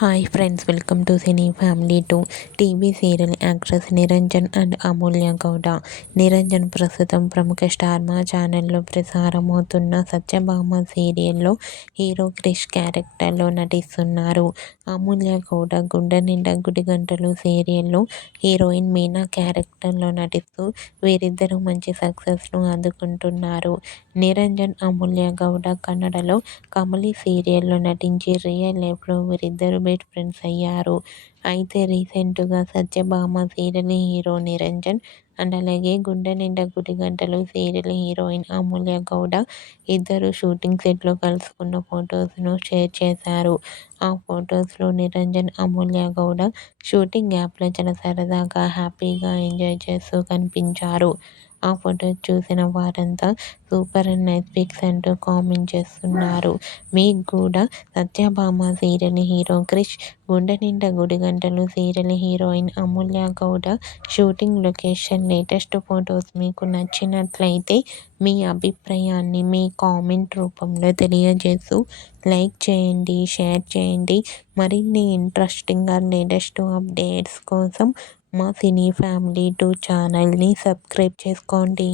Hi friends, welcome to cine family 2. TV serial actress Niranjan and Amulya Gowda. Niranjan ప్రస్తుతం ప్రముఖ star మా ఛానల్లో ప్రసారమవుతున్న సత్యభామ సీరియల్లో హీరో క్రిష్ క్యారెక్టర్లో నటిస్తున్నారు. అమూల్య గౌడ గుండె నిండా గుడిగంటలు సీరియల్లో హీరోయిన్ మీనా క్యారెక్టర్లో నటిస్తూ వీరిద్దరూ మంచి సక్సెస్ను అందుకుంటున్నారు. నిరంజన్, అమూల్య గౌడ కన్నడలో కమలి సీరియల్లో నటించి రియల్ లైఫ్లో వీరిద్దరూ బెస్ట్ ఫ్రెండ్స్ అయ్యారు. అయితే రీసెంట్గా Satyabhama serial hero Niranjan and అలాగే గుండె నిండా గుడిగంటలు సీరియల్ హీరోయిన్ అమూల్య గౌడ ఇద్దరు షూటింగ్ సెట్లో కలుసుకున్న ఫొటోస్ను షేర్ చేశారు. ఆ ఫొటోస్లో నిరంజన్, అమూల్య గౌడ షూటింగ్ యాప్లో చాలా సరదాగా హ్యాపీగా ఎంజాయ్ చేస్తూ కనిపించారు. ఆ ఫొటోస్ చూసిన వారంతా సూపర్ అండ్ నైస్ పిక్స్ అంటూ కామెంట్ చేస్తున్నారు. మీకు కూడా Satyabhama serial hero Krish, Gunde Ninda Gudigantalu serial heroine Amulya Gowda shooting location latest photos మీకు నచ్చినట్లయితే మీ అభిప్రాయాన్ని మీ కామెంట్ రూపంలో తెలియజేస్తూ లైక్ చేయండి, షేర్ చేయండి. మరిన్ని ఇంట్రెస్టింగ్ అండ్ లేటెస్ట్ అప్డేట్స్ కోసం మా సినీ ఫ్యామిలీ 2 ఛానల్ని సబ్స్క్రైబ్ చేసుకోండి.